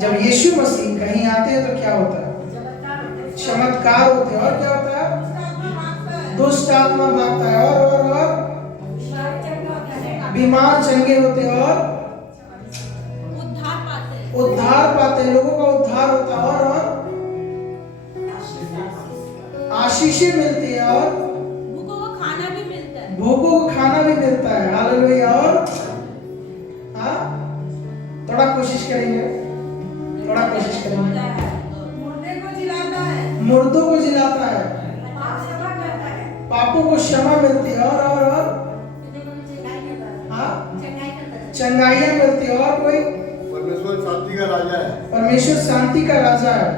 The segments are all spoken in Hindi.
जब यीशु मसीह कहीं आते हैं तो क्या होता है? चमत्कार होते हैं। और क्या होता है? दुष्ट आत्मा भागता है। और बीमार चंगे होते हैं और उद्धार पाते हैं। लोगों का उद्धार होता है और आशीषें मिलती है और भूखों को खाना भी मिलता है। भूखों को खाना भी मिलता है। हालेलुया। और हाँ, थोड़ा कोशिश करेंगे, थोड़ा कोशिश करेंगे। मुर्दे को जिलाता है, मुर्दों को जिलाता है, पापों को क्षमा मिलती है और हाँ, चंगाइयाँ मिलती है। और कोई? परमेश्वर शांति का राजा है। परमेश्वर शांति का राजा है।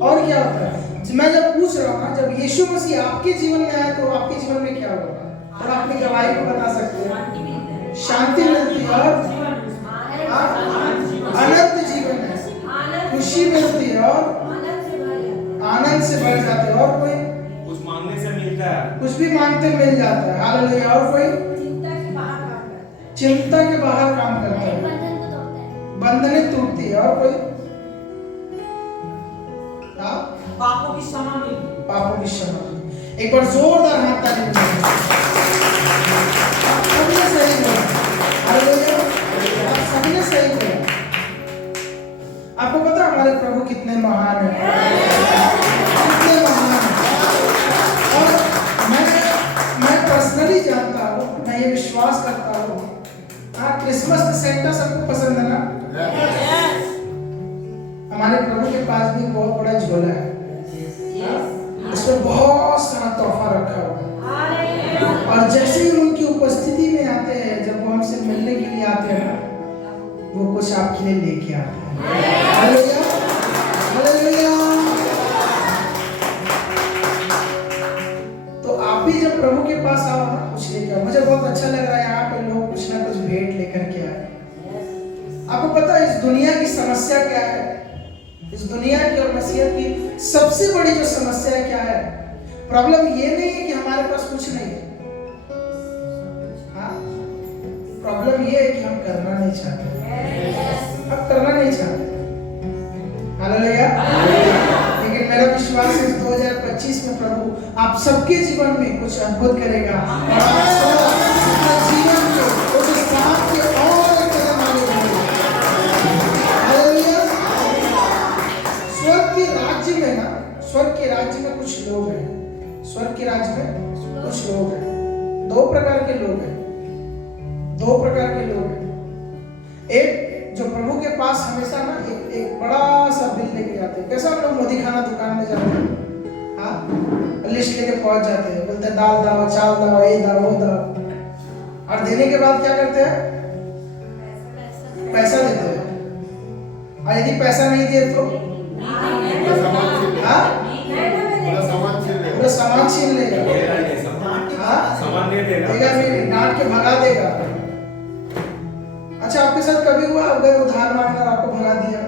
और क्या होता है? मैं जब पूछ रहा हूँ ना, जब यीशु मसीह आपके जीवन में आए तो आपके जीवन में क्या होगा? थोड़ा अपनी गवाही को बता सकते हैं। शांति मिलती है और अनंत जीवन है, खुशी मिलती है और आनंद से भर जाते हैं। और कोई? कुछ मांगने से मिलता है, कुछ भी मांगते मिल जाता है। हालेलुया। और कोई? चिंता के बाहर काम करता है, बंधनें टूटती है। और कोई? पापों की क्षमा मिलती है। पापों की क्षमा। एक बार जोरदार हाथ ताली बजाइए। सबने सही बोला। हालेलुया। सबने सही बोला। आपको पता है हमारे प्रभु कितने महान हैं? कितने महान हैं। और मैं पर्सनली जानता हूँ, मैं ये विश्वास करता हूँ, हाँ, क्रिसमस में सेंटा सबको पसंद है ना? हमारे प्रभु के पास भी बहुत बड़ा झोला है, इसमें बहुत सारा तोहफा रखा हुआ है। और जैसे ही उनकी उपस्थिति में आते हैं, जब वो हमसे मिलने के लिए आते हैं ना, वो कुछ आपके लिए लेके आते हैं। Hallelujah, hallelujah. तो आप भी जब प्रभु के पास आओ ना, कुछ लेके आओ। मुझे बहुत अच्छा लग रहा है यहाँ पे लोग कुछ ना कुछ भेंट लेकर के आए। आपको पता है इस दुनिया की समस्या क्या है? इस दुनिया की और मसीहत की सबसे बड़ी जो समस्या क्या है? प्रॉब्लम ये नहीं है कि हमारे पास कुछ नहीं है, हाँ, प्रॉब्लम ये है कि हम करना नहीं चाहते। हम करना नहीं चाहते। हालेलुया। लेकिन मेरा विश्वास है 2025 में प्रभु आप सबके जीवन में कुछ अद्भुत करेगा और आप सब अपने जीवन को उस साथ के और एक कदम आगे बढ़ेंगे। हालेलुया। स्वर्ग के राज्य में ना, स्वर्ग के राज्य में कुछ लोग हैं। स्वर्ग के राज्य में कुछ लोग हैं। दो प्रकार के लोग हैं। दो प्रकार के लोग हैं। एक जो प्रभु के पास हमेशा ना एक बड़ा सा बिल लेके जाते हैं। कैसा हम लोग मोदी खाना दुकान में जाते हैं, हाँ, लिस्ट लेके पहुंच जाते हैं, बोलते हैं दाल दाओ, चावल दाओ, ये दाओ, वो दाओ। और देने के बाद क्या करते हैं? पैसा देते हैं। और यदि पैसा नहीं दिए तो पूरा सामान छीन लेगा, सामान दे देगा, डांट के भगा देगा। अच्छा, आपके साथ कभी हुआ अगर उधार मांगना और आपको भगा दिया?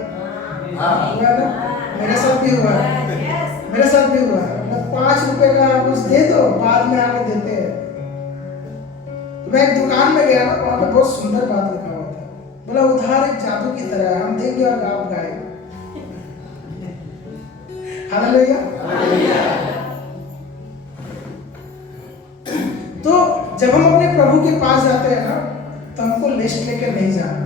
हुआ ना? मेरे साथ भी हुआ है। मेरे साथ भी हुआ है। 5 रुपए का कुछ दे दो, बाद में आके देते हैं। तो मैं एक दुकान में गया ना, वहाँ पे बहुत सुंदर बात लिखा हुआ था। बोला उधार एक जादू की तरह है, हम देंगे और आप गाएंगे। हालेलुया। तो जब हम अपने प्रभु के पास जाते हैं ना, तो हमको लिस्ट लेके नहीं जाना।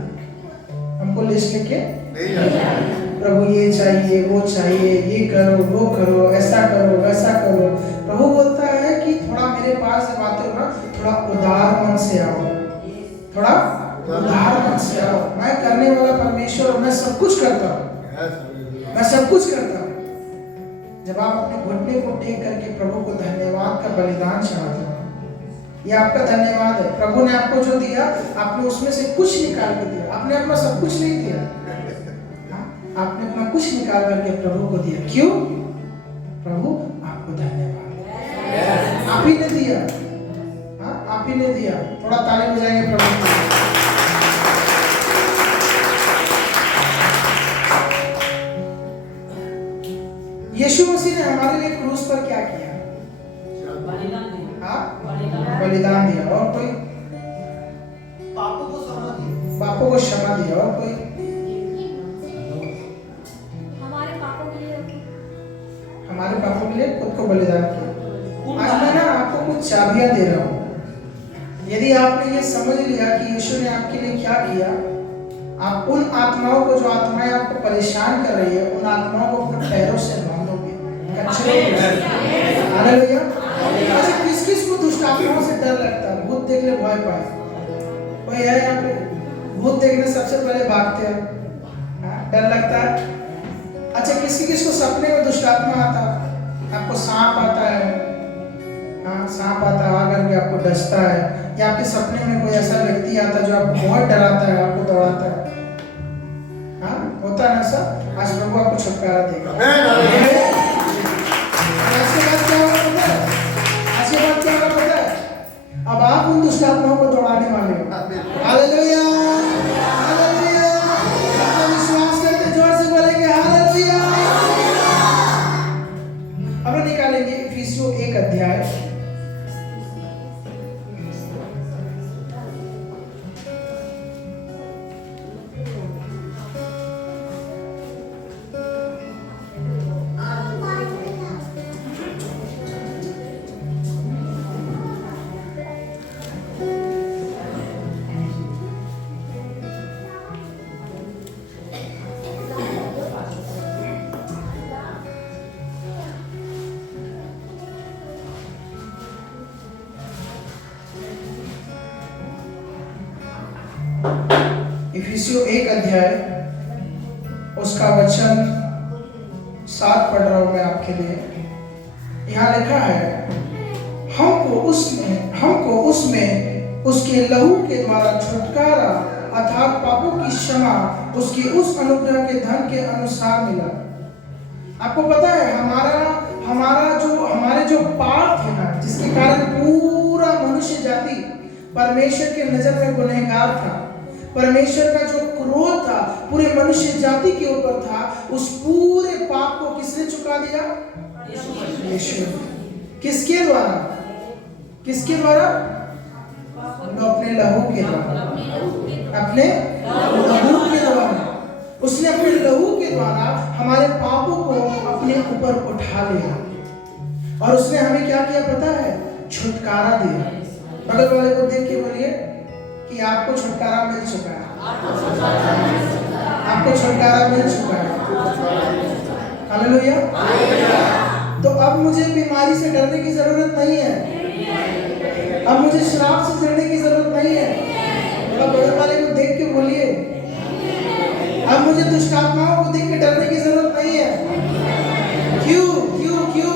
हमको लिस्ट लेके नहीं जाना। प्रभु ये चाहिए, वो चाहिए, ये करो, वो करो, ऐसा करो, वैसा करो। प्रभु बोलता है कि थोड़ा मेरे पास जब आते हो ना, थोड़ा उदार मन से आओ, थोड़ा उदार मन से आओ। मैं करने वाला परमेश्वर हूं, मैं सब कुछ करता हूँ, मैं सब कुछ करता हूँ। जब आप अपने घुटने को टेक करके प्रभु को धन्यवाद का बलिदान चढ़ाते हो, ये आपका धन्यवाद है। प्रभु ने आपको जो दिया, आपने उसमें से कुछ निकाल के दिया। आपने अपना सब कुछ नहीं दिया, आपने अपना कुछ निकाल करके प्रभु को दिया। क्यों? प्रभु आपको धन्यवाद, आप ही ने दिया, हाँ, आप ही ने दिया। थोड़ा ताली बजाएंगे प्रभु को। यीशु मसीह ने हमारे लिए क्रूस पर क्या किया? बलिदान दिया। और कोई? पापों को क्षमा दिया। और कोई? लिए खुद को बलिदान किया। आज मैं ना आपको कुछ चाबियां दे रहा हूँ। यदि आपने ये समझ लिया कि यीशु ने आपके लिए क्या किया, आप उन आत्माओं को, जो आत्माएं आपको परेशान कर रही है, उन आत्माओं को अपने पैरों से बांधोगे। हालेलुया। अच्छा, किस किस को दुष्ट आत्माओं से डर लगता है? भूत देखने भय पाए कोई है यहाँ पे? भूत देखने सबसे पहले भागते हैं, डर लगता है। अच्छा, किसी किस को सपने में दुष्ट आत्मा आता है? आपको सांप आता है, हाँ सांप आता है आकर के आपको डसता है, या आपके सपने में कोई ऐसा व्यक्ति आता है जो आपको बहुत डराता है, आपको दौड़ाता है, हाँ होता है ना सब। आज प्रभु आपको छुटकारा देगा। आज के बाद क्या होगा पता है? आज के बाद क्या होगा पता है? अब आप उन दुष्ट आत्माओं को दौड़ाने वाले हो। Hallelujah, hallelujah. आप विश्वास करते जोर से बोलेंगे हालेलुया। अब हम निकालेंगे इफिसियों 1 अध्याय। इफिसियों 1 अध्याय उसका वचन 7 पढ़ रहा हूं मैं आपके लिए। यहाँ लिखा है, हमको उसमें उसके लहू के द्वारा छुटकारा अर्थात पापों की क्षमा उसकी उस अनुग्रह के धन के अनुसार मिला। आपको पता है हमारे जो पाप थे ना, जिसके कारण पूरा मनुष्य जाति परमेश्वर के नजर में गुनहगार था, परमेश्वर का जो क्रोध था पूरे मनुष्य जाति के ऊपर था, उस पूरे पाप को किसने चुका दिया? यीशु। किसके द्वारा? किसके द्वारा? अपने लहू के द्वारा। अपने लहू के द्वारा उसने अपने लहू के द्वारा हमारे पापों को अपने ऊपर उठा लिया, और उसने हमें क्या किया पता है? छुटकारा दिया। बगल वाले को देख के बोलिए कि आपको छुटकारा मिल चुका है। आपको छुटकारा मिल चुका है। हालेलुया। तो अब मुझे बीमारी से डरने की जरूरत नहीं है, अब मुझे श्राप से डरने की जरूरत नहीं है। अब बगल वाले को देख के बोलिए, अब मुझे दुष्ट आत्माओं को देख के डरने की जरूरत नहीं है। क्यों क्यों क्यों?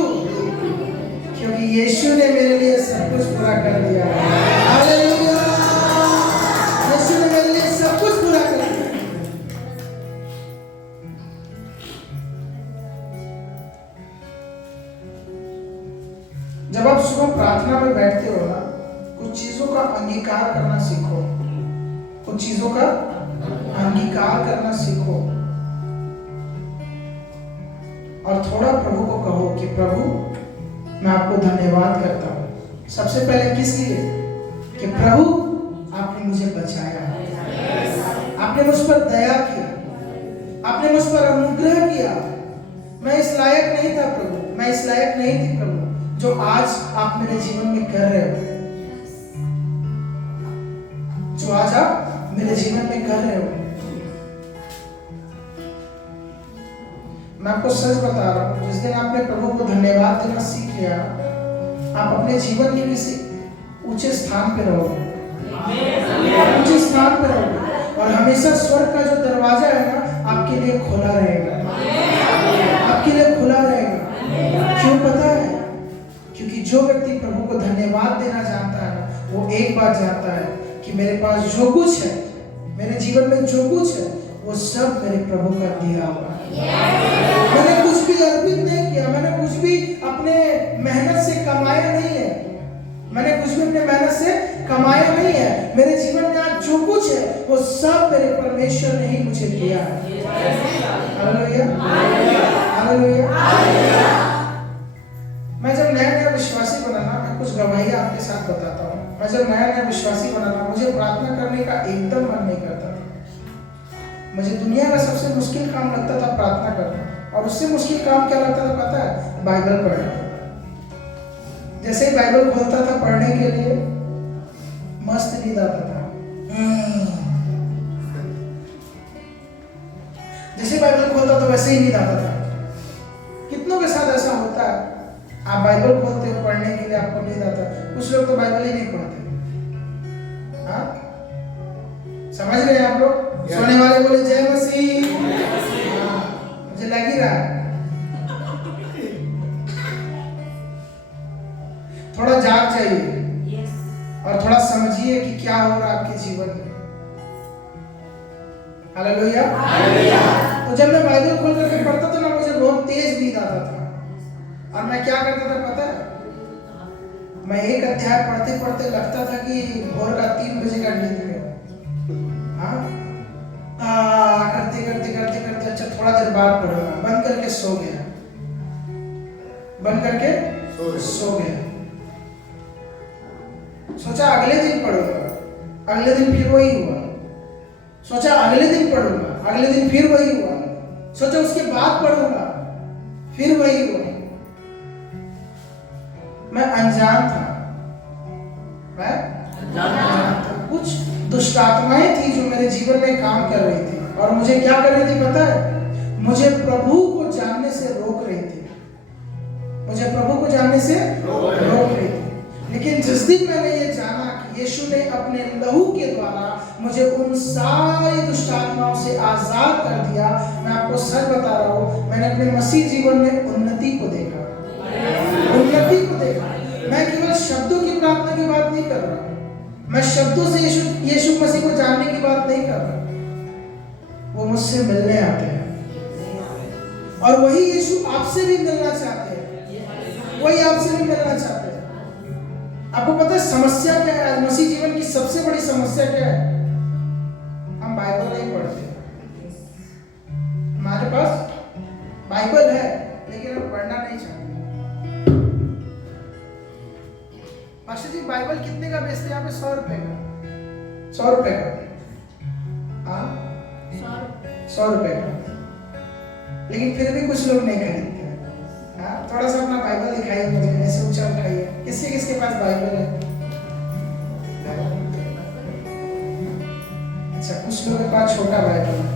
क्योंकि यीशु ने मेरे लिए सब कुछ पूरा कर दिया है। हालेलुया। यीशु ने मेरे लिए सब कुछ पूरा कर दिया। जब आप सुबह प्रार्थना में बैठते हो ना, कुछ चीजों का अंगीकार करना सीखो, कुछ चीजों का अंगीकार करना सीखो, और थोड़ा प्रभु को कहो कि प्रभु मैं आपको धन्यवाद करता हूँ। सबसे पहले किस लिए? कि प्रभु आपने मुझे बचाया, आपने मुझ पर दया किया, आपने मुझ पर अनुग्रह किया। मैं इस लायक नहीं था प्रभु, मैं इस लायक नहीं थी प्रभु, जो आज आप मेरे जीवन में कर रहे हो, जो आज आप मेरे जीवन में कर रहे हो। मैं आपको सच बता रहा हूँ, जिस दिन आपने प्रभु को धन्यवाद देना सीख लिया, आप अपने जीवन के किसी ऊंचे स्थान पे रहोगे, ऊंचे स्थान पे रहोगे, और हमेशा स्वर्ग का जो दरवाजा है ना आपके लिए खुला रहेगा, आपके लिए खुला रहेगा। क्यों पता है? क्योंकि जो व्यक्ति प्रभु को धन्यवाद देना जानता है ना, वो एक बात जानता है कि मेरे पास जो कुछ है, मेरे जीवन में जो कुछ है, वो सब मेरे प्रभु का दिया हुआ है। मैंने कुछ भी अर्पित नहीं किया, मैंने कुछ भी अपने मेहनत से कमाया नहीं है, मैंने कुछ भी अपने मेहनत से कमाया नहीं है। मेरे जीवन में आज जो कुछ है वो सब मेरे परमेश्वर ने ही मुझे दिया है। Hallelujah, hallelujah. मैं जब नया विश्वासी बना ना, मैं कुछ गवाहियां आपके साथ बताता हूँ। मैं जब नया विश्वासी बना ना, मुझे प्रार्थना करने का एकदम मन नहीं करता था। मुझे दुनिया का सबसे मुश्किल काम लगता था प्रार्थना करना, और उससे मुश्किल काम क्या लगता था पता है? बाइबल पढ़ना। जैसे ही बाइबल खोलता था पढ़ने के लिए मस्त नींद आता था। जैसे बाइबल खोलता था वैसे ही नींद आता था। कितनों के साथ ऐसा होता है, आप बाइबल खोलते हो पढ़ने के लिए, आपको नींद आता है। कुछ लोग तो बाइबल ही नहीं पढ़ते। हाँ, समझ रहे हैं आप लोग? सोने वाले बोले जय मसीह। हाँ, मुझे लग ही रहा है। थोड़ा जाग जाइए और थोड़ा समझिए कि क्या हो रहा है आपके जीवन में। हालेलुया। तो जब मैं बाइबल खोल करके पढ़ता था ना, मुझे बहुत तेज नींद आता था। और मैं क्या करता था पता है? मैं एक अध्याय पढ़ते पढ़ते लगता था कि भोर का 3 बजे का नींद में। हाँ, करते करते करते करते अच्छा थोड़ा देर बाद पढ़ूंगा, बंद करके सो गया, बंद करके सो गया। सोचा अगले दिन पढ़ूंगा, अगले दिन फिर वही हुआ। सोचा अगले दिन पढ़ूंगा, अगले दिन फिर वही हुआ। सोचा उसके बाद पढ़ूंगा, फिर वही हुआ। मैं अनजान था, मैं अनजान था। कुछ दुष्ट आत्माएं थी जो मेरे जीवन में काम कर रही थी, और मुझे क्या कर रही थी पता है? मुझे प्रभु को जानने से रोक रही थी। मुझे प्रभु को जानने से रोक रही थी। लेकिन जिस दिन मैंने ये जाना कि यीशु ने अपने लहू के द्वारा मुझे उन सारी दुष्ट आत्माओं से आजाद कर दिया, मैं आपको सच बता रहा हूँ, मैंने अपने मसीह जीवन में उन्नति को देखा, उन्नति को देखा। मैं केवल शब्दों की प्रार्थना की बात नहीं कर रहा, मैं शब्दों से यीशु मसीह को जानने की बात नहीं कर रहा। वो मुझसे मिलने आते हैं, और वही यीशु आपसे भी मिलना चाहते हैं, वही आपसे भी मिलना चाहते हैं। आपको पता है समस्या क्या है? आज मसीह जीवन की सबसे बड़ी समस्या क्या है? हम बाइबल नहीं पढ़ते। हमारे पास बाइबल है लेकिन हम पढ़ना नहीं चाहते। मास्टर जी बाइबल कितने का बेचते हैं यहाँ पे? 100 रुपए का, 100 रुपए का। हाँ, 100 रुपए का। लेकिन फिर भी कुछ लोग नहीं खरीदते। हाँ, थोड़ा सा अपना बाइबल दिखाइए मुझे, ऐसे ऊंचा उठाइए। किसके किसके पास बाइबल है? अच्छा, कुछ लोगों के पास छोटा बाइबल है।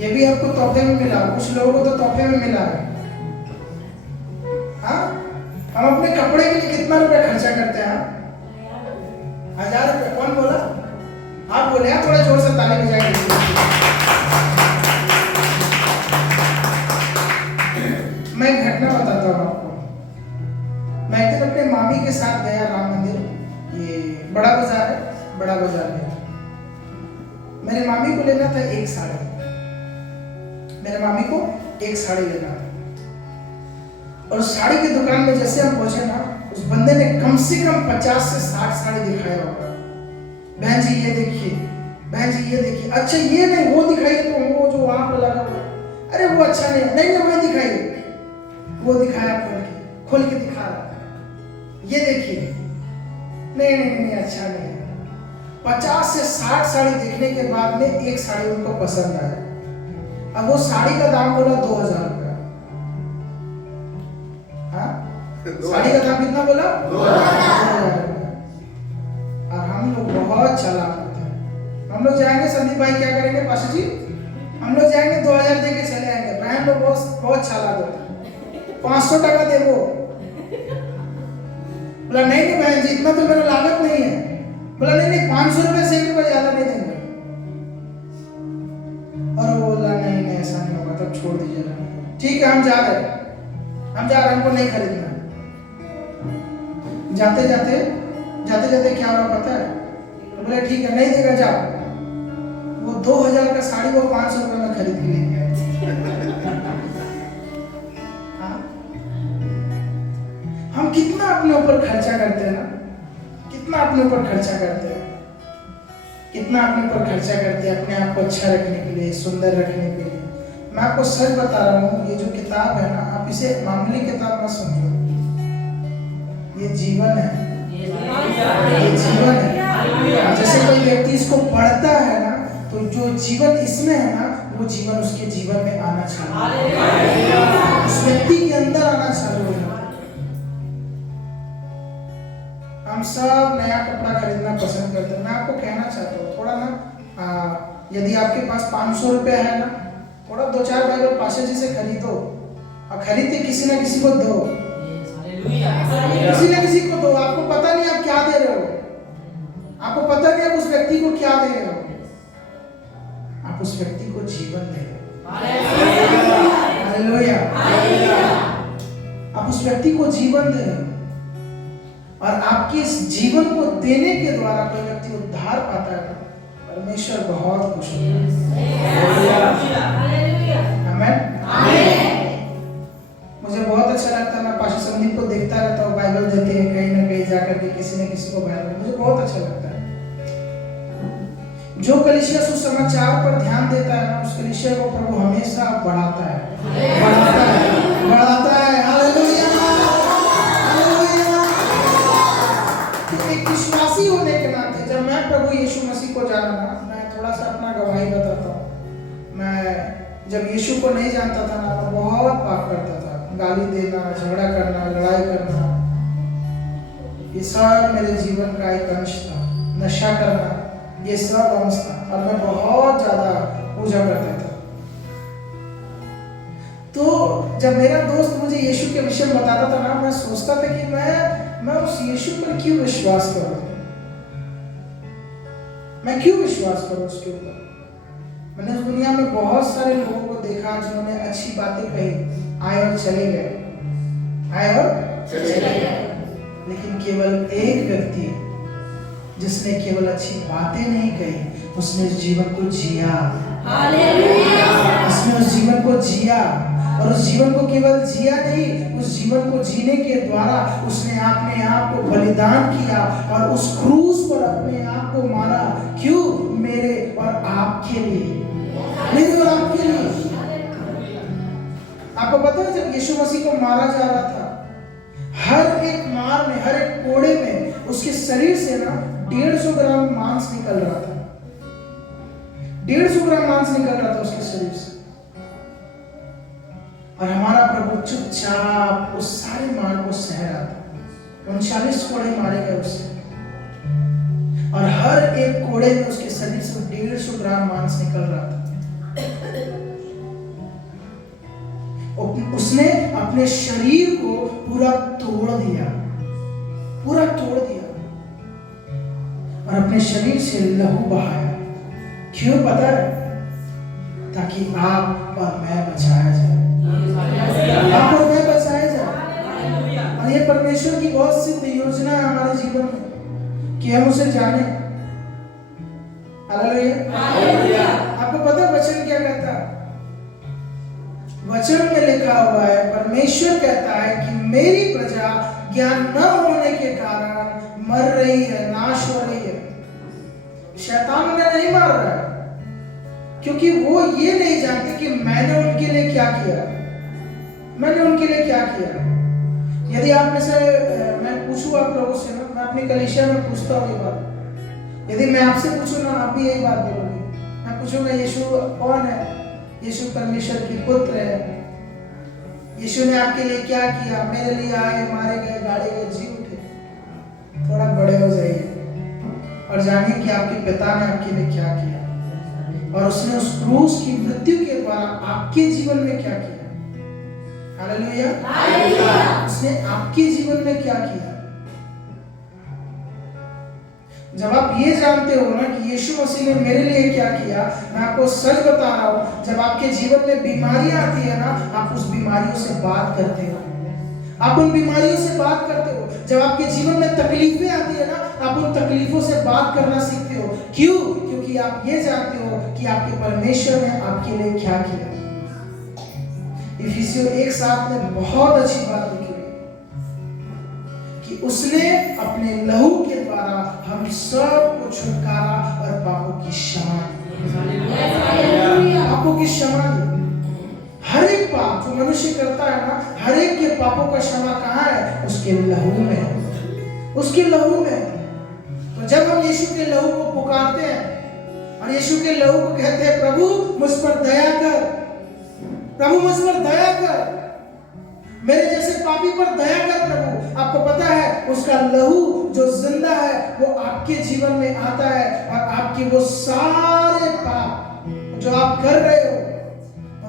ये भी आपको तोहफे में मिला, कुछ लोगों को तो तोहफे में मिला है। हाँ, हम अपने कपड़े के लिए कितना रुपया खर्चा करते हैं? 1000 रुपये। कौन बोला? आप बोले हैं, थोड़ा जोर से ताली बजाइए। मैं एक घटना बताता हूँ आपको। मैं एक दिन अपने मामी के साथ गया राम मंदिर, ये बड़ा बाजार है, बड़ा बाजार गया। मेरे मामी को लेना था एक साड़ी, मेरे मामी को एक साड़ी लेना था। और साड़ी की दुकान में जैसे हम पहुंचे ना, उस बंदे ने कम से कम 50 से 60 साड़ी दिखाया होगा। बहन जी ये देखिए, बहन जी ये देखिए, अच्छा ये नहीं वो दिखाइए, तो वो जो वहां पर लगा हुआ, अरे वो अच्छा नहीं, नहीं वो दिखाइए। वो दिखाया, खोल के दिखा रहा, ये देखिए, नहीं नहीं नहीं अच्छा नहीं है। 50 से 60 साड़ी देखने के बाद में एक साड़ी उनको पसंद आया। अब वो साड़ी का दाम बोला 2000 रुपया। हाँ, साड़ी का दाम कितना बोला? 2000 रुपया। और हम लोग बहुत चालाक होते हैं। हम लोग जाएंगे, संदीप भाई क्या करेंगे पाशा जी? हम लोग जाएंगे 2000 देके चले आएंगे। बहन लोग बहुत चालाक होते हैं। 500 टका दे वो, बोला नहीं नहीं बहन जी इतना तो मेरा लागत नहीं है। बोला नहीं नहीं 500 रुपए से 1 रुपया ज्यादा नहीं देंगे। और वो बोला नहीं नहीं ऐसा नहीं होगा, तब छोड़ दीजिए ना। ठीक है हम जा रहे हैं, हमको नहीं खरीदना। जाते जाते क्या हुआ पता है? तो बोले ठीक है नहीं देगा जाओ। वो 2000 का साड़ी वो 500 रुपए में खरीद के लेके आए। हम कितना अपने ऊपर खर्चा करते हैं ना, कितना अपने ऊपर खर्चा करते हैं, कितना अपने ऊपर खर्चा करते हैं अपने आप को अच्छा रखने के लिए, सुंदर रखने के लिए। मैं आपको सच बता रहा हूँ, ये जो किताब है ना, आप इसे मामूली किताब मत समझो, ये जीवन है, ये जीवन है। जैसे कोई व्यक्ति इसको पढ़ता है ना, तो जो जीवन इसमें है ना, वो जीवन उसके जीवन में आना चाहिए, उस व्यक्ति के अंदर आना चाहिए। हम सब नया कपड़ा खरीदना पसंद करते हैं। मैं आपको कहना चाहता हूँ थोड़ा ना, यदि आपके पास 500 रुपया है ना, थोड़ा 2-4 बाइबल पाशा जी से खरीदो, और खरीदते किसी ना किसी को दो, किसी ना किसी को दो। आपको पता नहीं आप क्या दे रहे हो, आपको पता नहीं आप उस व्यक्ति को क्या दे रहे हो, आप उस व्यक्ति को जीवन दे रहे हो। हालेलुया। आप उस व्यक्ति को जीवन दे रहे हो, और आपके इस जीवन को देने के द्वारा कोई व्यक्ति उद्धार पाता है, परमेश्वर बहुत खुश होता है। आमीन। मुझे बहुत अच्छा लगता है, मैं पास्टर संदीप को देखता रहता हूँ, बाइबल देते हैं कहीं ना कहीं जाकर के, किसी न किसी को बाइबल, मुझे बहुत अच्छा लगता है। जो कलीसिया सुसमाचार पर ध्यान देता है ना, उस कलीसिया को प्रभु हमेशा बढ़ाता है, बढ़ाता है, बढ़ाता है। Hallelujah, hallelujah. एक विश्वासी होने के नाते जब मैं प्रभु यीशु मसीह को जाना ना, मैं थोड़ा सा अपना गवाही बताता हूँ। मैं जब यीशु को नहीं जानता था ना, मैं बहुत पाप करता था, गाली देना, झगड़ा करना, लड़ाई करना, ये सब मेरे जीवन का एक अंश था। नशा करना, ये सब अंश था, और मैं बहुत ज्यादा पूजा करता था। तो जब मेरा दोस्त मुझे यीशु के विषय में बताता था ना, मैं सोचता था कि मैं उस यीशु पर क्यों विश्वास करूं, मैं क्यों विश्वास करूं उसके ऊपर। मैंने इस दुनिया में बहुत सारे लोगों को देखा जिन्होंने अच्छी बातें कही, आए और चले गए, आए और चले गए, लेकिन केवल एक व्यक्ति जिसने केवल अच्छी बातें नहीं कही, उसने उस जीवन को जिया। हालेलुया। उसने उस जीवन को जिया, और उस जीवन को केवल जिया नहीं, उस जीवन को जीने के द्वारा उसने अपने आप को बलिदान किया, और उस क्रूस पर अपने आप को मारा। क्यों? मेरे और आपके लिए, मेरे और आपके लिए। आपको पता है जब यीशु मसीह को मारा जा रहा था, हर एक मार में, हर एक कोड़े में उसके शरीर से ना 150 ग्राम मांस निकल रहा था, 150 ग्राम मांस निकल रहा था उसके शरीर से। और हमारा प्रभु चुपचाप उस सारे मार को सह रहा था। 39 कोड़े मारे गए उससे, और हर एक कोड़े में उसके शरीर से 150 ग्राम मांस निकल रहा था। उसने अपने शरीर को पूरा तोड़ दिया, पूरा तोड़ दिया, और अपने शरीर से लहू बहाया। क्यों पता है? ताकि आप और मैं बचाया जाए, आप और मैं बचाया जाए। और ये परमेश्वर की बहुत सिद्ध योजना है हमारे जीवन में कि हम उसे जाने। हालेलुया। आपको पता है वचन क्या कहता है? वचन में लिखा हुआ है, परमेश्वर कहता है कि मेरी प्रजा ज्ञान न होने के कारण मर रही है, नाश हो रही है। शैतान उन्हें नहीं मार रहा है, क्योंकि वो ये नहीं जानते कि मैंने उनके लिए क्या किया, मैंने उनके लिए क्या किया। यदि आप में से मैं पूछूं आप लोगों से ना, मैं अपनी कलीसिया में पूछता हूँ ये बात, यदि मैं आपसे पूछूं ना, आप भी यही बात बोलोगे। मैं पूछूंगा यीशु कौन है? यीशु परमेश्वर की पुत्र है। यीशु ने आपके लिए क्या किया? मेरे लिए आए, मारे गए, गाड़े गए, जी उठे। थोड़ा बड़े हो जाइए और जानिए कि आपके पिता ने आपके लिए क्या किया, और उसने उस क्रूस की मृत्यु के द्वारा आपके जीवन में क्या किया। हालेलुया। उसने आपके जीवन में क्या किया। जब आप ये जानते हो ना कि यीशु मसीह ने मेरे लिए क्या किया, मैं आपको सच बता रहा हूँ, जब आपके जीवन में बीमारियां आती है ना, आप उस बीमारियों से बात करते हो, आप उन बीमारियों से बात करते हो। जब आपके जीवन में तकलीफें आती है ना, आप उन तकलीफों से बात करना सीखते हो। क्यों? क्योंकि आप ये जानते हो कि आपके परमेश्वर ने आपके लिए क्या किया। इफिसियों 1:7 में बहुत अच्छी बात लिखी है कि उसने अपने लहू के द्वारा हम सब को छुटकारा और पापों की क्षमा, पापों की क्षमा दी। हर एक पाप जो मनुष्य करता है ना, हर एक के पापों का क्षमा कहाँ है? उसके लहू में, उसके लहू में। तो जब हम यीशु के लहू को पुकारते हैं, और यीशु के लहू को कहते हैं प्रभु मुझ पर दया कर, प्रभु मुझ पर दया कर, मेरे जैसे पापी पर दया कर प्रभु। आपको पता है उसका लहू जो जिंदा है वो आपके जीवन में आता है और आपके वो सारे पाप जो आप कर रहे हो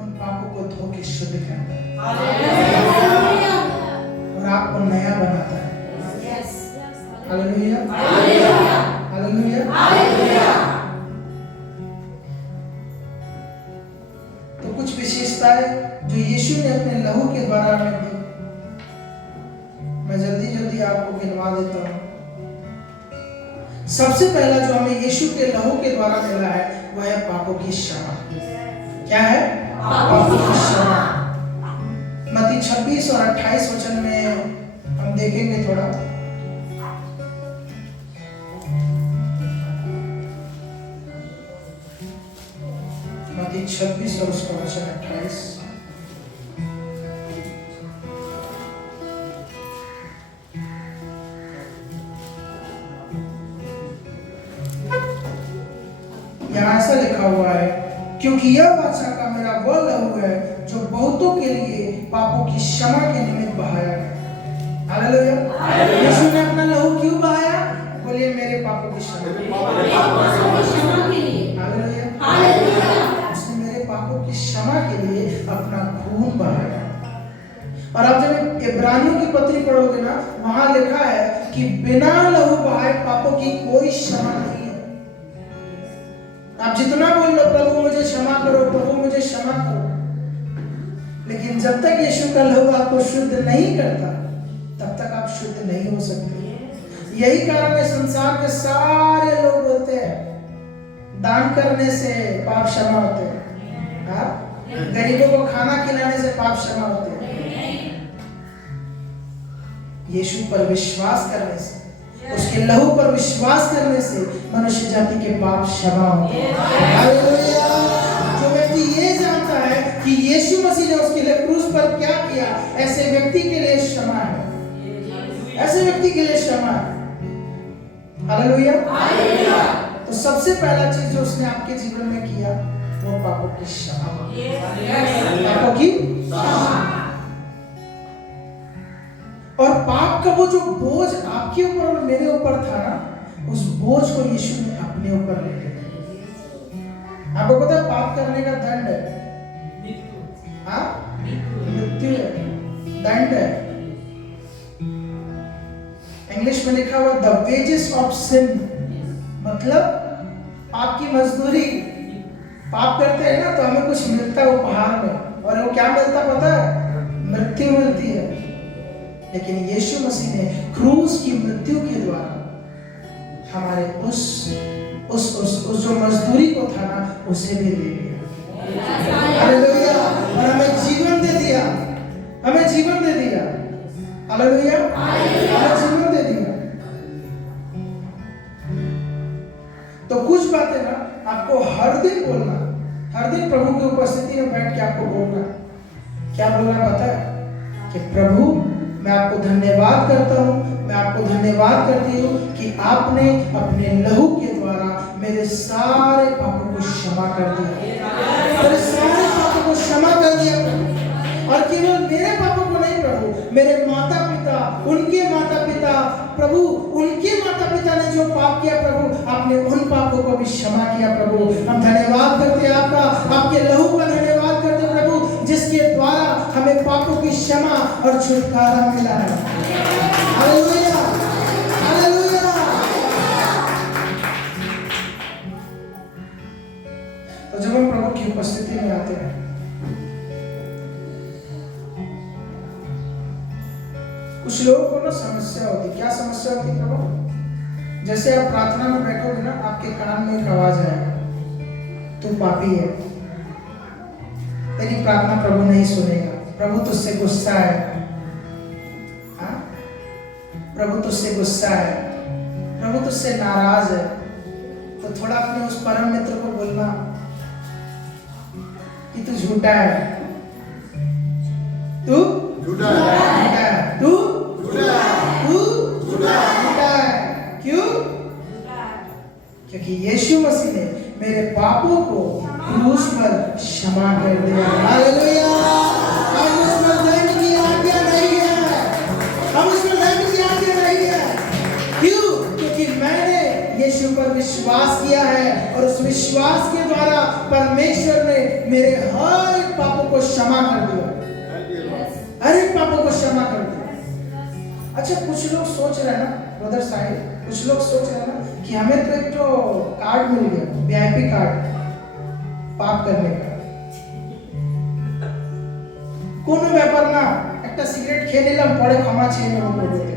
उन पापों को धो के शुद्ध करता है और आपको नया बनाता है। Hallelujah, hallelujah. तो कुछ विशेषताएं जो यीशु ने अपने लहू के द्वारा हमें दी, मैं जल्दी आपको गिनवा देता हूं। सबसे पहला जो हमें यीशु के लहू के द्वारा मिला है वह है पापों की क्षमा। क्या है? पापों की क्षमा। मत्ती 26 और 28 वचन में हम देखेंगे थोड़ा। मत्ती 26 और उसका वचन 28। यहाँ ऐसा लिखा हुआ है, क्योंकि यह बादशाह का मेरा वह लहू है जो बहुतों के लिए पापों की क्षमा के निमित्त बहाया गया। हालेलुया। यीशु ने अपना लहू क्यों बहाया? बोलिए मेरे पापों की क्षमा के लिए। हालेलुया। उसने मेरे पापों की क्षमा के लिए अपना खून बहाया। और आप जब इब्रानियों की पत्री पढ़ोगे ना, वहां लिखा है कि बिना लहू बहाए पापों की कोई क्षमा नहीं है। आप जितना बोल लो प्रभु मुझे क्षमा करो, प्रभु मुझे क्षमा करो, लेकिन जब तक यीशु का लहू आपको शुद्ध नहीं करता तब तक आप शुद्ध नहीं हो सकते। यही कारण है संसार के सारे लोग बोलते हैं दान करने से पाप क्षमा होते हैं, गरीबों को खाना खिलाने से पाप क्षमा होते हैं। यीशु पर विश्वास करने से, उसके लहू पर विश्वास करने से मनुष्य जाति के पाप क्षमा होते हैं। हालेलुया। जो व्यक्ति ये जानता है कि यीशु मसीह ने उसके लिए क्रूस पर क्या किया, ऐसे व्यक्ति के लिए क्षमा है, ऐसे व्यक्ति के लिए क्षमा है। हालेलुया। तो सबसे पहला चीज जो उसने आपके जीवन में किया वो पापों की क्षमा, पापों की क्षमा। और पाप का वो जो बोझ आपके ऊपर और मेरे ऊपर था ना, उस बोझ को यीशु ने अपने ऊपर ले लिया। आपको पता है पाप करने का दंड है, मृत्यु है, दंड है। इंग्लिश में लिखा हुआ द वेजेस ऑफ सिन, मतलब पाप की मजदूरी। पाप करते हैं ना तो हमें कुछ मिलता है उपहार में, और वो क्या मिलता पता है? मृत्यु मिलती है। लेकिन यीशु मसीह ने क्रूस की मृत्यु के द्वारा हमारे उस जो मजदूरी को था ना, उसे भी ले लिया। हालेलुया। और हमें जीवन दे दिया, हमें जीवन दे दिया। हालेलुया। हमें जीवन दे दिया। तो कुछ बातें ना आपको हर दिन बोलना, हर दिन प्रभु की उपस्थिति में बैठ के आपको बोलना। क्या बोलना पता है? कि प्रभु मैं आपको धन्यवाद करता हूँ, मैं आपको धन्यवाद करती हूँ कि आपने अपने लहू के द्वारा मेरे सारे पापों को क्षमा कर दिया, मेरे सारे पापों को क्षमा कर दिया प्रभु। और केवल मेरे पापों को नहीं प्रभु, मेरे माता पिता, उनके माता पिता प्रभु, उनके माता पिता ने जो पाप किया प्रभु, आपने उन पापों को भी क्षमा किया प्रभु। हम धन्यवाद करते हैं आपका, आपके लहू का धन्यवाद करते हैं प्रभु, जिसके द्वारा हमें पापों की क्षमा और छुटकारा मिला है। Hallelujah, hallelujah. तो जब हम प्रभु की उपस्थिति में आते हैं, कुछ लोगों को ना समस्या होती। क्या समस्या होती प्रभु? जैसे आप प्रार्थना में बैठोगे ना, आपके कान में एक आवाज आएगा, तू पापी है, तेरी प्रार्थना प्रभु नहीं सुनेगा, प्रभु तुझसे गुस्सा है, प्रभु तुझसे गुस्सा है, प्रभु तुझसे नाराज है। तो थोड़ा अपने उस परम मित्र को बोलना कि तू झूठा है, तू झूठा है, तू झूठा है। क्यों? क्योंकि यीशु मसीह ने मेरे पापों को क्रूस पर क्षमा कर दिया। हालेलुया। हम उसमें दंड की आज्ञा नहीं है, हम उसमें दंड की आज्ञा नहीं है। क्यों? क्योंकि मैंने यीशु पर विश्वास किया है और उस विश्वास के द्वारा परमेश्वर ने मेरे हर एक पापों को क्षमा कर दिया, हर एक पापों को क्षमा कर दिया। अच्छा, कुछ लोग सोच रहे हैं ना ब्रदर साहिब, कुछ लोग सोच रहे हैं ना कि हमें तो एक तो कार्ड मिल गया, वीआईपी कार्ड पाप करने का। कोनो ব্যাপার না, একটা সিগারেट খেয়ে নিলাম, পরে ক্ষমা চেয়ে নেব প্রভুকে।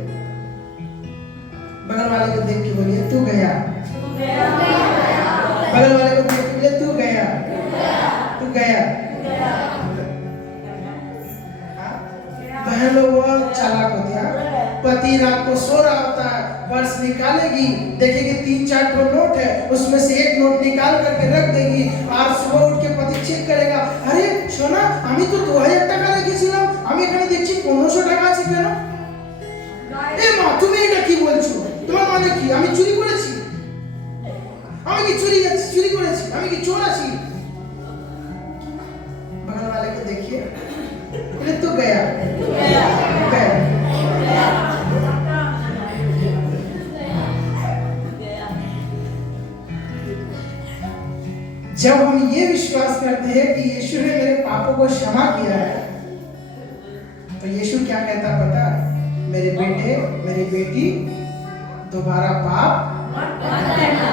बगल वाले को देख के बोलिए तू गया, बगल वाले को देख के बोलिए तू गया, तू गया। बहन लोग बहुत चालाक होती है। पति रात को सो रहा होता है, पर्स निकालेगी, देखेगी 3-4 ठो नोट है, उसमें से एक नोट निकाल करके रख देगी और सुबह उठ के पति चेक करेगा, अरे सोना আমি তো 2000 টাকা রেখেছিলাম, আমি এখানে দেখছি 1500 টাকা আছে কেন? এ মা, তুমি এটা কি বলছো? তোমার মানে কি আমি চুরি করেছি? আমি কি চুরি করেছি? আমি কি চোর আছি? बगल वाले को देखिए, बोले तू गया, गया। जब हम ये विश्वास करते हैं कि यीशु ने मेरे पापों को क्षमा किया है, तो यीशु क्या कहता पता? मेरे बेटे, मेरी बेटी, दोबारा पाप मत करना।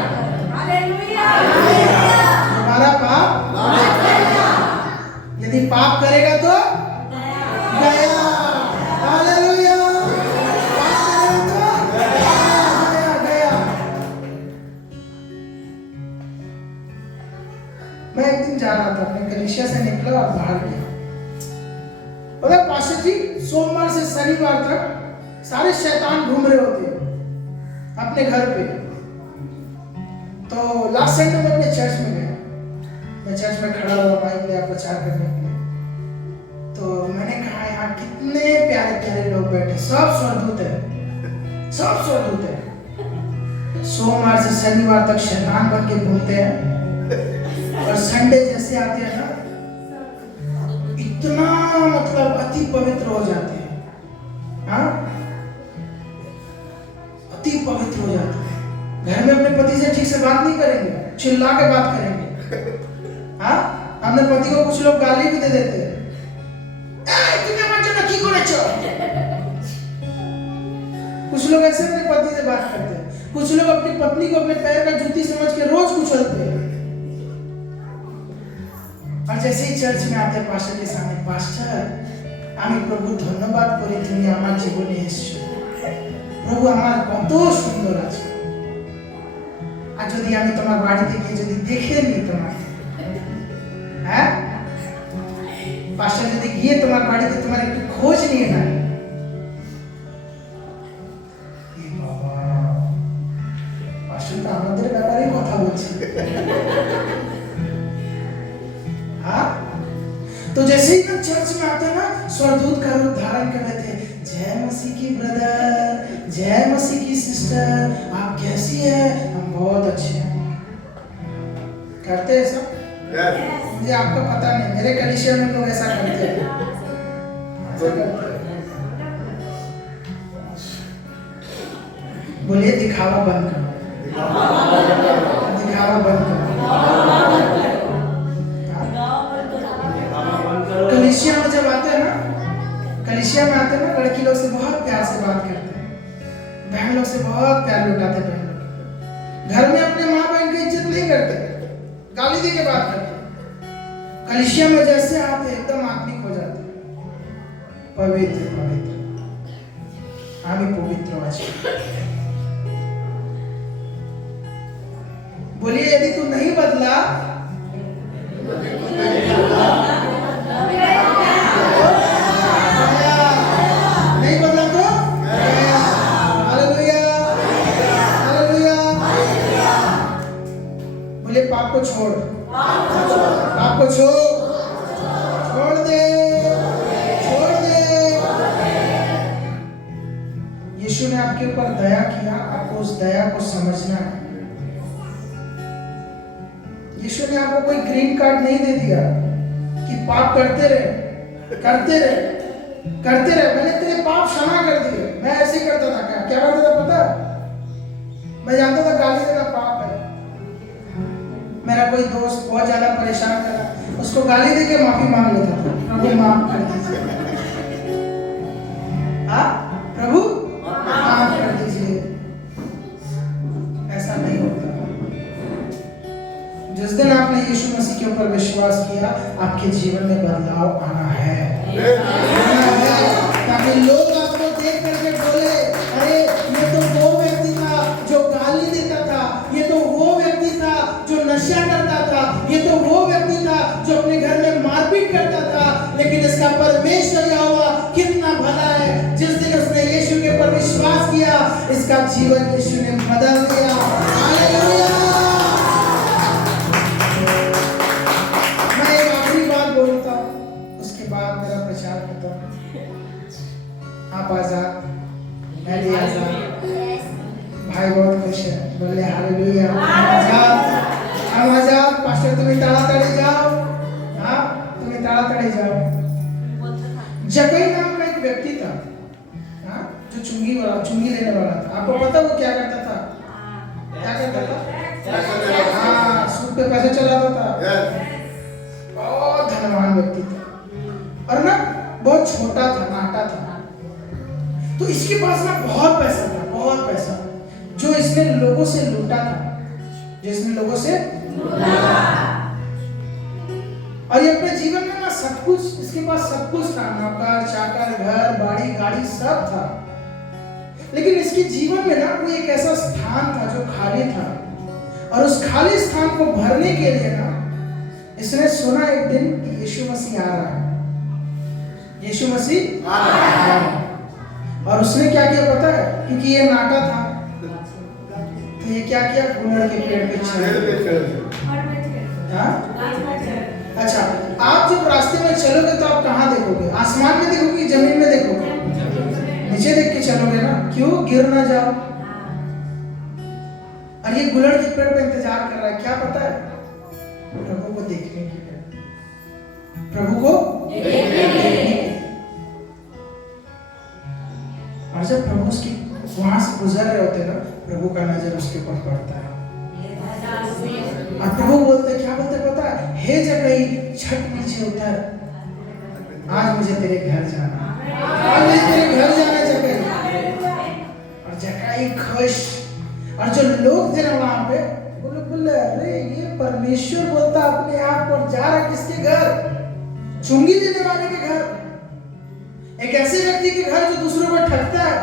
हालेलुया। दोबारा पाप मत करना। यदि पाप करेगा तो गया। हालेलुया। पाप करेगा तो गया। मैं एक दिन जा रहा था, अपने कलीसिया से निकला और बाहर गया। पता पास्टर जी, सोमवार से शनिवार तक सारे शैतान घूम रहे होते हैं अपने घर पे। तो लास्ट संडे में अपने चर्च में गया, मैं चर्च में खड़ा हुआ माइक ले प्रचार करने के लिए। तो मैंने कहा यहाँ कितने प्यारे प्यारे लोग बैठे, सब स्वर्गदूत है, सब स्वर्गदूत है। सोमवार से शनिवार तक शैतान बन के घूमते हैं और संडे जैसे आते हैं ना, इतना मतलब अति पवित्र हो जाते हैं। हाँ, अति पवित्र हो जाते हैं। घर में अपने पति से ठीक से बात नहीं करेंगे, चिल्ला के बात करेंगे। हाँ, अपने पति को कुछ लोग गाली भी दे देते हैं, कुछ लोग ऐसे अपने पति से बात करते हैं, कुछ लोग अपनी पत्नी को अपने पैर का जूती समझ के रोज कुचलते हैं। और जैसे ही चर्च में आते पास्टर के सामने, पास्टर আমি প্রভু ধন্যবাদ করি তুমি আমার জীবনে এসেছো, প্রভু আমার কত সুন্দর আছে। আর যদি আমি তোমার বাড়িতে গিয়ে যদি দেখে নিই তোমাকে, হ্যাঁ পাস্টার যদি গিয়ে তোমার বাড়িতে তোমার একটু খোঁজ নিয়ে নেয়, বাবা পাস্টার তো আমাদের ব্যাপারেই কথা বলছে। हाँ? तो जैसे ही हम चर्च में आते हैं ना, स्वर्गदूत का रूप धारण कर लेते हैं। जय मसीह की ब्रदर, जय मसीह की सिस्टर, आप कैसी है? हम बहुत अच्छे हैं। करते हैं सब? मुझे आपका पता नहीं, मेरे कलीसिया में लोग ऐसा करते हैं, ऐसा करते हैं। बोलिए दिखावा बंद करो, दिखावा बंद करो। कलीसिया में जब आते हैं ना, कलीसिया में आते हैं ना, लड़की लोग से बहुत प्यार से बात करते हैं, बहन लोग से बहुत प्यार लुटाते हैं। बहन लोग घर में अपने माँ बहन की इज्जत नहीं करते, गाली दे के बात करते। कलीसिया में जैसे आते एकदम आत्मिक हो जाते, पवित्र पवित्र। আমি पवित्र আছি। बोलिए यदि तू नहीं बदला, नहीं बदला तो हालेलुया, हालेलुया। बोले पाप को छोड़, पाप को छोड़ दे, छोड़ दे। यीशु ने आपके ऊपर दया किया, आपको उस दया को समझना है। कार्ड नहीं दे दिया कि पाप करते रहे करते रहे करते रहे। मैंने तेरे पाप क्षमा कर दिए। मैं ऐसे ही करता था। क्या करता था पता? मैं जानता था गाली देना पाप है। मेरा कोई दोस्त बहुत ज्यादा परेशान करा, उसको गाली देके माफी मांग लेता था, प्रभु माफ कर दीजिए। हाँ प्रभु माफ कर दीजिए। ऐसा नहीं होता। जिस दिन आपने यीशु मसीह के ऊपर विश्वास किया, आपके जीवन में बदलाव आना है, ताकि लोग आपको देख करके बोले, अरे ये तो वो व्यक्ति था जो गाली देता था, ये तो वो व्यक्ति था जो नशा करता था, ये तो वो व्यक्ति था जो अपने घर में मारपीट करता था, लेकिन इसका परमेश्वर यहोवा कितना भला है। जिस दिन उसने यीशु के ऊपर विश्वास किया, इसका जीवन यीशु ने बदल दिया। हालेलुया। मैं एक आखिरी बात बोलता हूं, उसके बाद मेरा प्रचार खत्म। आप आजाद, मैं भी आजाद। भाई बहुत खुश है, बोले हालेलुया। हम आजाद। पास्टर तुम्हें ताड़ाताड़ी जाओ। हाँ तुम्हें ताड़ाताड़ी जाओ। जकई नाम का एक व्यक्ति था, हाँ, जो चुंगी लेने वाला था। आपको पता वो क्या करता था? क्या करता था? हाँ, सूद पे पैसे चलाता था। बहुत धनवान व्यक्ति था और ना बहुत छोटा था, नाटा था। तो इसके पास ना बहुत पैसा था, बहुत पैसा, जो इसने लोगों से लूटा था, जिसने लोगों से और ये अपने जीवन में ना सब कुछ, इसके पास सब कुछ था, नौकर चाकर, घर बाड़ी गाड़ी सब था। लेकिन इसके जीवन में ना कोई एक ऐसा स्थान था जो खाली था, और उस खाली स्थान को भरने के लिए ना इसने सुना एक दिन कि यीशु मसीह आ रहा है, यीशु मसीह आ रहा है। और उसने क्या किया पता है? क्योंकि ये नाटा था, तो ये क्या किया? गुलड़ के पेड़ पे चढ़। अच्छा, आप जब रास्ते में चलोगे तो आप कहाँ देखोगे? आसमान में देखोगे, जमीन में देखोगे? नीचे देख के चलोगे ना, क्यों? गिर ना जाओ। और ये गुलड़ के पेड़ पे इंतजार कर रहा है, क्या पता है? प्रभु को देखने के लिए, प्रभु को देखने के लिए। और जब प्रभु उसकी वहां से गुजर रहे होते ना, प्रभु का नजर उसके ऊपर पड़ता है और प्रभु बोलते, क्या बोलते पता है? हे जकई, छठ नीचे उतर, आज मुझे तेरे घर जाना, आज मुझे तेरे घर जाना जकई। और जकई खुश, और जो लोग थे ना वहां पे, बोले अरे ये परमेश्वर बोलता अपने आप, और जा रहा किसके घर? चुंगी देने वाले के घर, एक ऐसे व्यक्ति के घर जो दूसरों को ठगता है,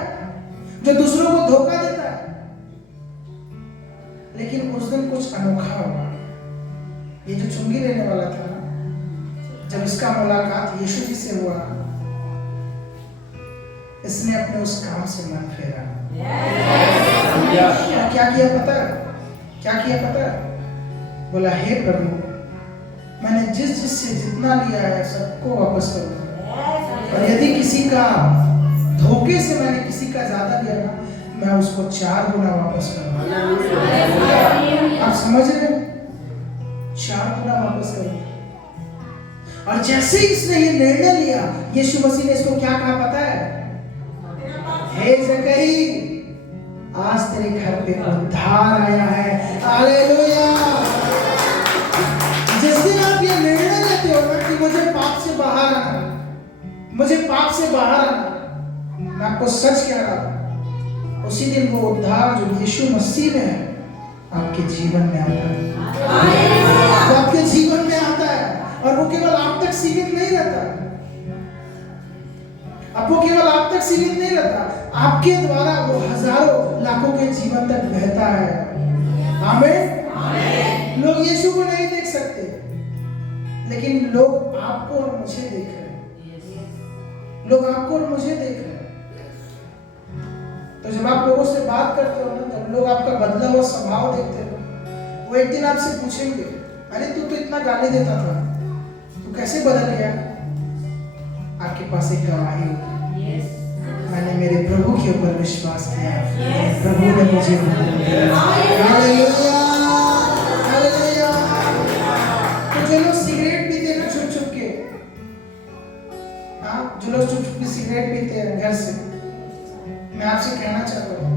जो दूसरों को धोखा देता है। लेकिन उस दिन कुछ अनोखा हुआ। ये जो चुंगी लेने वाला था ना, जब इसका मुलाकात यीशु जी से हुआ, इसने अपने उस काम से मन फेरा। क्या किया पता है? क्या किया पता है? बोला, हे प्रभु, मैंने जिस से जितना लिया है सबको वापस करूंगा, और यदि किसी का धोखे से मैंने किसी का ज्यादा लिया ना, मैं उसको 4 गुना वापस करूंगा। आप समझ रहे हैं? 4 गुना वापस करूंगा। और जैसे ही इसने ये निर्णय लिया, यीशु मसीह ने इसको क्या कहा पता है? हे जकई, आज तेरे घर पे उद्धार आया है। हालेलुया। जिस दिन आप ये निर्णय लेते हो ना कि मुझे पाप से बाहर आना, मुझे पाप से बाहर आना, मैं आपको सच कह रहा हूं, उसी दिन वो उद्धार जो यीशु मसीह में है आपके जीवन में आता है। वो आपके जीवन में आता है, और वो केवल आप तक सीमित नहीं रहता। अब वो केवल आप तक सीमित नहीं रहता, आपके द्वारा वो हजारों लाखों के जीवन तक बहता है। आमीन। लोग यीशु को नहीं देख सकते, लेकिन लोग आपको और मुझे देख रहे हैं। लोग आपको और मुझे देख रहे हैं। तो जब आप लोगों से बात करते हो ना, जब लोग आपका बदला हुआ स्वभाव देखते हो, वो एक दिन आपसे पूछेंगे, अरे तू तो इतना गाली देता था, तू कैसे बदल गया? आपके पास एक गवाही होगी, मैंने मेरे प्रभु के ऊपर विश्वास किया, प्रभु ने मुझे बदल दिया। Hallelujah, hallelujah. तो जो लोग सिगरेट पीते हैं ना छुप छुप के, हाँ, जो लोग छुप छुप के सिगरेट पीते हैं घर से, मैं आपसे कहना चाहता हूँ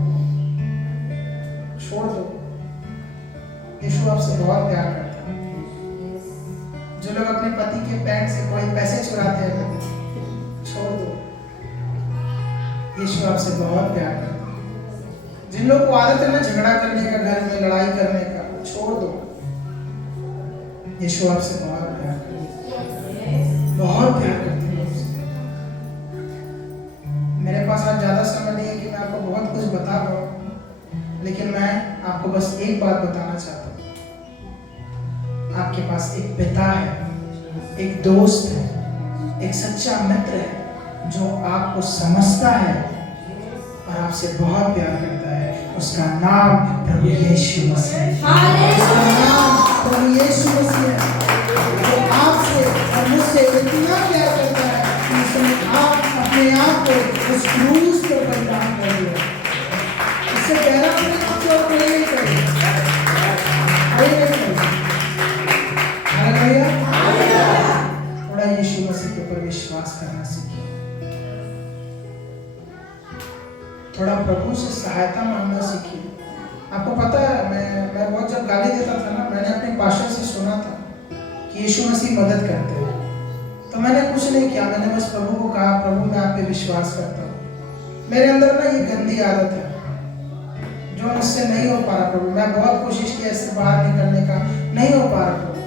छोड़ दो। यीशु आपसे बहुत प्यार करता है। जो लोग अपने पति के पैंट से कोई पैसे चुराते हैं, छोड़ दो। यीशु आपसे बहुत प्यार करता है। जिन लोगों को आदत है ना झगड़ा करने का, घर में लड़ाई करने का, छोड़ दो। यीशु आपसे बहुत प्यार करता है, बहुत प्यार करता है आपसे। मेरे पास आज ज्यादा समय नहीं है कि मैं आपको बहुत कुछ बता पाऊँ, लेकिन मैं आपको बस एक बात बताना चाहता हूँ। आपके पास एक पिता है, एक दोस्त है, एक सच्चा मित्र है जो आपको समझता है और आपसे बहुत प्यार करता है। उसका नाम प्रभु यीशु मसीह है। उसका नाम प्रभु यीशु मसीह है, जो आपसे और मुझसे इतना प्यार करता है कि उसने अपने आप को उस क्रूस पर बलिदान कर दिया। इससे गहरा अपने आप को कोई नहीं करेगा, कोई नहीं करेगा। थोड़ा यीशु मसीह के ऊपर विश्वास करना सीखिए। थोड़ा प्रभु से सहायता मांगना सीखिए। आपको पता है, मैं बहुत जब गाली देता था ना, मैंने अपने पास्टर से सुना था कि यीशु मसीह मदद करते हैं, तो मैंने कुछ नहीं किया, मैंने बस प्रभु को कहा, प्रभु मैं आप पे विश्वास करता हूँ। मेरे अंदर ना ये गंदी आदत है जो मुझसे नहीं हो पा रहा प्रभु। मैं बहुत कोशिश किया इससे बाहर निकलने का, नहीं हो पा रहा प्रभु,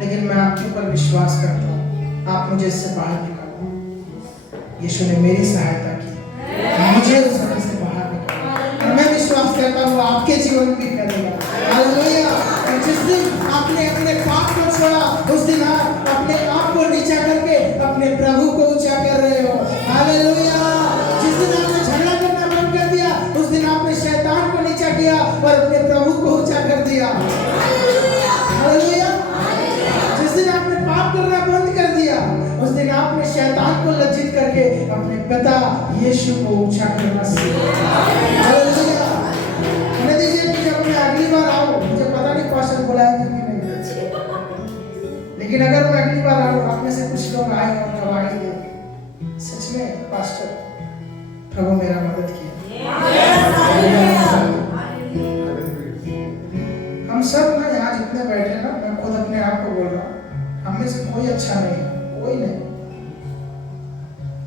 लेकिन मैं आपके ऊपर विश्वास करता हूँ, आप मुझे इससे बाहर निकालो। यीशु ने मेरी सहायता की, मुझे उस समय से बाहर निकाला, और मैं विश्वास करता हूँ आपके जीवन में भी करेगा। हालेलुया। जिस दिन आपने अपने पाप को छोड़ा, उस दिन आप अपने आप को नीचा करके अपने प्रभु को ऊंचा कर रहे हो। हालेलुया। जिस दिन आपने झगड़ा करना बंद कर दिया, उस दिन आपने शैतान को नीचा किया और अपने प्रभु को ऊंचा कर दिया। हालेलुया। जिस दिन आपने पाप करना बंद कर दिया, उस दिन आपने शैतान को लज्जित करके अपने पिता यीशु को ऊंचा करना सीखा। हालेलुया। कहने दीजिए कि जब मैं अगली बार आऊं, मुझे पता नहीं पास्टर बुलाएंगे कि नहीं, लेकिन अगर मैं अगली बार आऊं, आप में से कुछ लोग आए और गवाही दे, सच में पास्टर प्रभु मेरा मदद किया। हम सब ना यहाँ जितने बैठे ना, मैं खुद अपने आप को बोल रहा हूँ, हम में से कोई अच्छा नहीं है, कोई नहीं।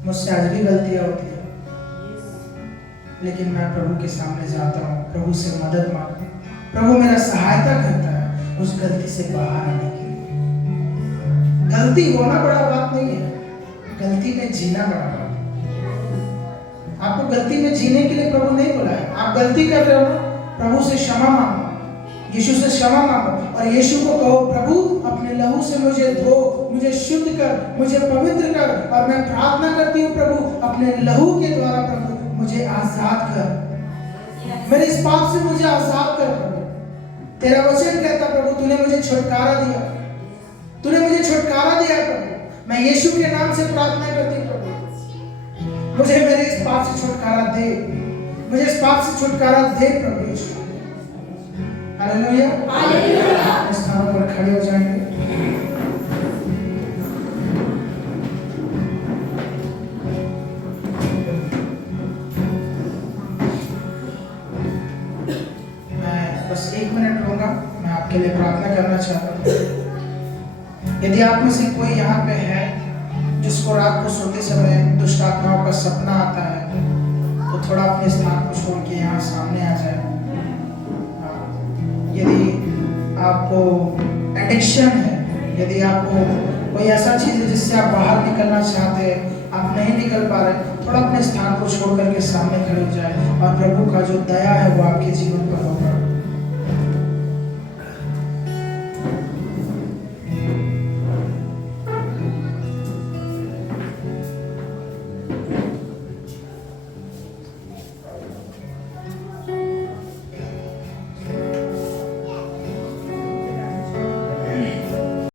मुझसे आज भी गलतियां होती है, लेकिन मैं प्रभु के सामने जाता हूँ, प्रभु से मदद मांगता हूँ, प्रभु मेरा सहायता करता है उस गलती से बाहर आने के लिए। गलती होना बड़ा बात नहीं है, गलती में जीना बड़ा बात है। आपको गलती में जीने के लिए प्रभु नहीं बुलाया। आप गलती कर रहे हो ना, प्रभु से क्षमा मांगो, यीशु से क्षमा मांगो और यीशु को कहो, प्रभु अपने लहू से मुझे धो, मुझे शुद्ध कर, मुझे पवित्र कर, और मैं प्रार्थना करती हूँ प्रभु अपने लहू के द्वारा प्रभु मुझे आजाद कर, मेरे इस पाप से मुझे आजाद कर प्रभु। तेरा वचन कहता प्रभु तूने मुझे छुटकारा दिया, तूने मुझे छुटकारा दिया प्रभु। मैं यीशु के नाम से प्रार्थना करती प्रभु, मुझे मेरे इस पाप से छुटकारा दे, मुझे इस पाप से छुटकारा दे प्रभु यीशु। हालेलुया। हालेलुया। इस स्थान पर खड़े हो जाएंगे। मैं बस 1 मिनट लूंगा, मैं आपके लिए प्रार्थना करना चाहता हूँ। यदि आप में से कोई यहाँ पे है जिसको रात को सोते समय दुष्ट आत्माओं का सपना आता है, तो थोड़ा अपने स्थान को छोड़ के यहाँ सामने आ जाए। यदि आपको एडिक्शन है, यदि आपको कोई ऐसा चीज है जिससे आप बाहर निकलना चाहते हैं, आप नहीं निकल पा रहे, थोड़ा अपने स्थान को छोड़ करके सामने खड़े हो जाए और प्रभु का जो दया है वो आपके जीवन पर होगा।